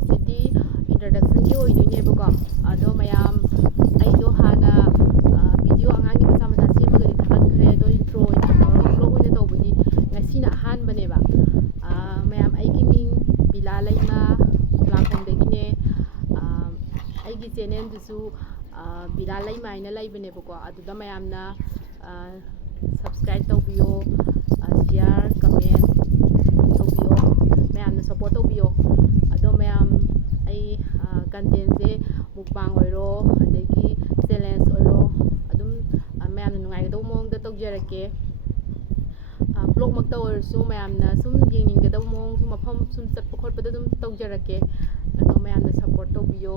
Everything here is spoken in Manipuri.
ब्लॉगꯁꯤꯗꯤ introduction की होइदोइनेबको अदो मयाम अइदो हाना वीडियो आंगांगी मसा मसा सेमगदि थागतखरे अदो इंट्रो ब्लॉग ओइने तौबदि ngasiना अहानबनेबा मयाम अइगी मिंग बिला लैमा लाखोंदगिने अइगी चैनल दुसु बिला लैमा आइना लैबनेबको अदुदा मयामना सब्सक्राइब तौबियो शेयर कमेंट तौबियो मयामना सपोर्ट तौबियो अदो मयाम आई कंटेंट से मुकबांग ओइरो अदगी चैलेंज ओइरो अदुम मयामना नुंगाइगदौ मोंगदा तौजरके ब्लॉग मक्ता ओइरसु मयामना सुम येंगिंगदौ मोंग सुम मफम सुम चटप खोटपदा दुम तौजरके अदो मयामना सपोर्ट तौबियो